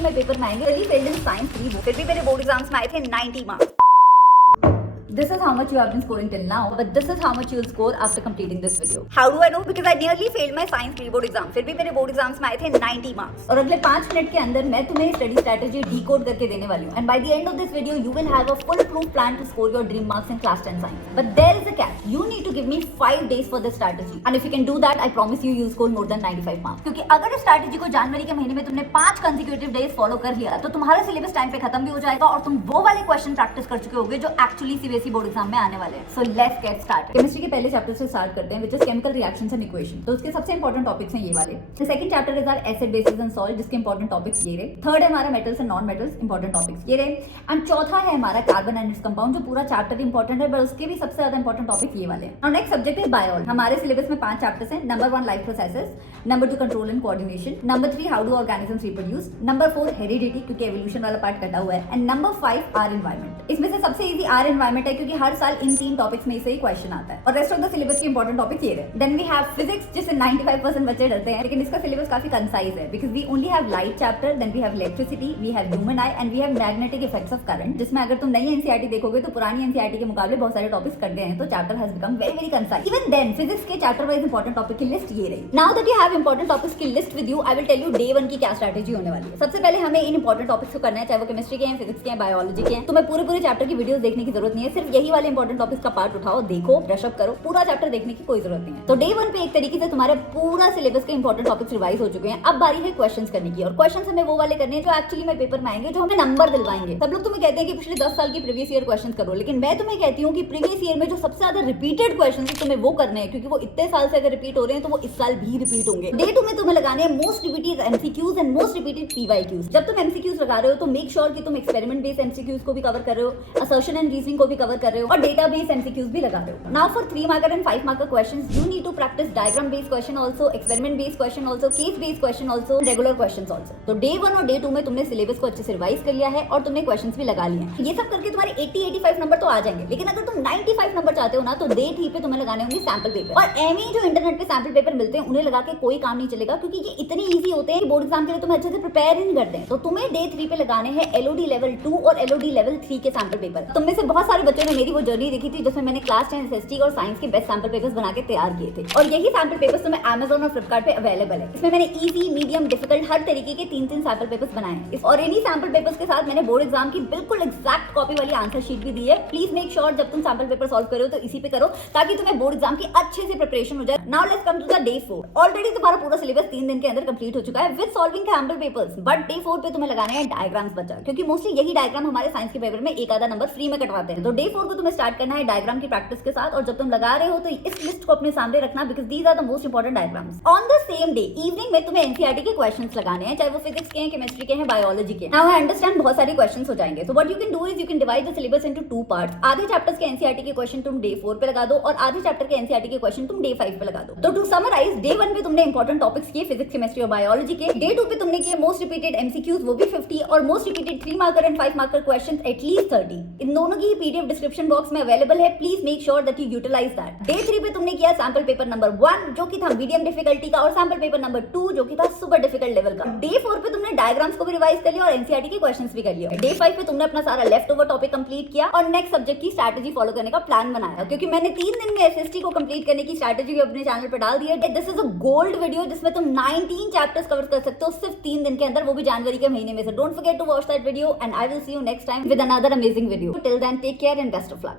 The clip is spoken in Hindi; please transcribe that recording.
एक्चुअली मैं पेपर में आएंगे really failed in science 3 वो फिर भी मेरे बोर्ड एग्जाम्स में आए थे 90 marks. This is how much you have been scoring till now, but this is how much you will score after completing this video. How do I know? Because I nearly failed my science pre-board exam. फिर भी मेरे बोर्ड एग्जाम्स में आए थे 90 मार्क्स। और अगले 5 मिनट के अंदर मैं तुम्हें स्टडी स्ट्रेटेजी डिकोड करके देने वाली हूँ। And by the end of this video, you will have a full-proof plan to score your dream marks in class 10 science. But there is a catch. You need to give me 5 days for this strategy. And if you can do that, I promise you, you'll score more than 95 marks. क्योंकि अगर इस स्ट्रेटेजी को जनवरी के महीने में तुमने 5 consecutive days फॉलो कर लिया, तो तुम्हारा सिलेबस टाइम पे खत्म भी हो जाएगा और तुम वो वाले क्वेश्चन प्रैक्टिस कर चुके होगे जो एक्चुअली सीबीएसई बोर्ड एग्जाम में आने वाले हैं। So let's get started. Chemistry के पहले चैप्टर से स्टार्ट करते हैं, which is chemical reactions and equation. तो उसके सबसे इंपॉर्टेंट टॉपिक्स हैं ये वाले। The second chapter is our acid, bases and salt, जिसके इंपॉर्टेंट टॉपिक्स ये रहे। थर्ड है हमारा metals and non metals, important topics ये रहे। एंड चौथा है हमारा कार्बन एंड इट्स कंपाउंड, जो पूरा चैप्टर इंपॉर्टेंट है, पर उसके भी सबसे ज्यादा इंपॉर्टेंट टॉपिक ये वाले हैं। और नेक्स्ट सब्जेक्ट इज बायोलॉजी। हमारे सिलेबस में 5 चैप्टर्स हैं। Number 1 life processes, number 2 control and coordination, number 3 how do organisms reproduce, number 4 heredity, क्योंकि एवोल्यूशन वाला पार्ट कटा हुआ है, एंड नंबर 5 आर एनवायरमेंट। इसमें से सबसे इजी आर एनवायरमेंट है, क्योंकि हर साल इन 3 टॉपिक्स में से ही क्वेश्चन आता है। और रेस्ट ऑफ द सिलेबस के इंपॉर्टेंट टॉपिक ये रहे। देन वी हैव फिजिक्स, जिससे 95% बच्चे डरते हैं, लेकिन इसका सिलेबस काफी कंसाइज है, because we only have light chapter, then we have electricity, we have human eye and we have magnetic effects of current, जिसमें अगर तुम नई एनसीईआरटी देखोगे तो पुरानी एनसीईआरटी के मुकाबले बहुत सारे टॉपिक्स कट गए हैं, तो chapter has become very very concise. Even then physics के चैप्टर वाइज इंपॉर्टेंट टॉपिक की लिस्ट ये रही। Now that you have important topics की list with you, I will tell you day 1 की क्या स्ट्रेटेजी होने वाली है। सबसे पहले हमें इन इंपॉर्टेंट टॉपिक्स को करना है, चाहे वो केमिस्ट्री के हैं, फिजिक्स के हैं, बायोलॉजी के हैं। तुम्हें पूरे चैप्टर की वीडियोस देखने की जरूरत नहीं है, सिर्फ यही वाले इंपॉर्टेंट टॉपिक्स का पार्ट उठाओ, देखो, ब्रश अप करो, पूरा चैप्टर देखने की कोई जरूरत नहीं है। तो डे 1 पे एक तरीके से तुम्हारे पूरा सिलेबस के इंपॉर्टेंट टॉपिक्स रिवाइज हो चुके हैं। अब बारी है क्वेश्चंस करने की, और क्वेश्चंस हमें वो वाले करने हैं जो एक्चुअली में पेपर में आएंगे, जो हमें नंबर दिलवाएंगे। सब लोग तुम्हें कहते हैं कि पिछले 10 साल की प्रीवियस ईयर क्वेश्चंस करो, लेकिन मैं तुम्हें कहती हूँ कि प्रीवियस ईयर में जो सबसे ज्यादा रिपीटेड क्वेश्चंस तुम्हें वो करने हैं, क्योंकि वो इतने साल से अगर रिपीट हो रहे हैं तो वो इस साल भी रिपीट होंगे। डे 2 में तुम्हें लगाने हैं most repeated MCQs and most repeated PYQs. जब तुम एमसीक्यूज लगा रहे हो तो मेक श्योर कि तुम एक्सपेरिमेंट बेस्ड एमसीक्यूज को भी कवर कर रहे हो, असर्शन एंड रीजनिंग को भी कवर कर रहे हो, और डेटा बेस्ड एमसीक्यूज भी लगा रहे हो। Now for 3 marker and 5 marker questions you need to practice diagram based question also, experiment based question also, case based question also, regular questions also. तो डे 1 और डे 2 में तुमने सिलेबस को अच्छे से रिवाइज कर लिया है और तुमने क्वेश्चंस भी लगा लिए हैं। ये सब करके तुम्हारे 80-85 नंबर तो आ जाएंगे, लेकिन अगर तुम 95 नंबर चाहते हो ना, तो डे 3 पे तुम्हें लगाने होंगे सैंपल पेपर। और एमी जो इंटरनेट पे सैंपल पेपर मिलते हैं उन्हें लगा के कोई काम नहीं चलेगा, क्योंकि ये इतने ईजी होते हैं कि बोर्ड एग्जाम के लिए तुम्हें अच्छे से प्रिपेयर ही नहीं करते हैं। तो तुम्हें डे 3 पे लगाने हैं एलओडी लेवल 2 और एलओडी लेवल 3 के सैंपल पेपर। तुम में से बहुत सारे बच्चों ने मेरी वो जर्नी देखी थी, जिसमें मैंने क्लास 10 एसएसटी और साइंस के बेस्ट सैंपल पेपर्स बना के तैयार किए थे, और यही सैंपल पेपर्स तुम्हें Amazon और फ्लिपकार्ट पे अवेलेबल है। इसमें मैंने इजी, मीडियम, डिफिकल्ट हर तरीके के 3-3 सैंपल पेपर्स बनाए हैं। और इन्हीं सैंपल पेपर्स के साथ मैंने बोर्ड एग्जाम की बिल्कुल एग्जैक्ट कॉपी वाली आंसर शीट भी दी है। प्लीज मेक श्योर जब तुम सैंपल पेपर सॉल्व करो तो इसी पे करो, ताकि तुम्हें बोर्ड एग्जाम की अच्छे से प्रिपरेशन हो जाए। Now let's come to the day 4। Already तुम्हारा पूरा सिलेबस 3 दिन के अंदर कंप्लीट हो चुका है with solving sample papers, but day 4 पे तुम्हें लगाने हैं डायग्राम्स बचा, क्योंकि मोस्टली यही डायग्राम हमारे साइंस के पेपर में एक आधा नंबर फ्री में कटवाते हैं। तो डे 4 को तुम्हें स्टार्ट करना है डायग्राम की प्रैक्टिस के साथ, और जब तुम लगा रहे हो तो इस लिस्ट को अपने सामने रखना, because these are the most important diagrams. On the same day evening में तुम्हें एनसीईआरटी के क्वेश्चंस लगाने हैं, चाहे वो फिजिक्स के हैं, केमिस्ट्री के हैं, बायोलॉजी के। नाउ आई अंडरस्टैंड बहुत सारे क्वेश्चंस हो जाएंगे, so what you can do is you can divide the syllabus into 2 parts. आधे चैप्टर्स के एनसीईआरटी के क्वेश्चन तुम डे 4 पे लगा दो, और आधे चैप्टर के एनसीईआरटी के क्वेश्चन तुम डे 5 पे लगा दो। तो टू समराइज, डे 1 पे तुमने इंपॉर्टेंट टॉपिक्स किए फिजिक्स, केमिस्ट्री और बायोलॉजी के। डे 2 पे तुमने किए मोस्ट रिपीटेड एमसीक्यूज, वो भी 50, और most repeated 3 marker and 5 marker questions at least 30। इन दोनों की पीडीएफ डिस्क्रिप्शन बॉक्स में अवेलेबल है, please make sure that you utilize that. Day 3 पे तुमने किया सैंपल पेपर नंबर 1 जो कि था मीडियम डिफिकल्टी का, और सैंपल पेपर नंबर 2 जो कि था सुपर डिफिकल्ट लेवल का। डे 4 पे तुमने डायग्राम्स को भी रिवाइज कर लिया और एनसीईआरटी के क्वेश्चंस भी कर लिए। डे 5 पे तुमने अपना सारा लेफ्ट ओवर टॉपिक कंप्लीट किया और नेक्स्ट सब्जेक्ट की स्ट्रैटेजी फॉलो करने का प्लान बनाया, क्योंकि मैंने 3 दिन में एसएसटी को कंप्लीट करने की स्ट्रैटेजी भी अपने चैनल पर डाल दी है। This is a gold video जिसमें तुम 19 चैप्टर्स कवर कर सकते हो सिर्फ 3 दिन के अंदर, वो भी जनवरी के महीने में से। Don't forget to watch that video, and I will see you next time with another amazing video. Till then take care and best of luck.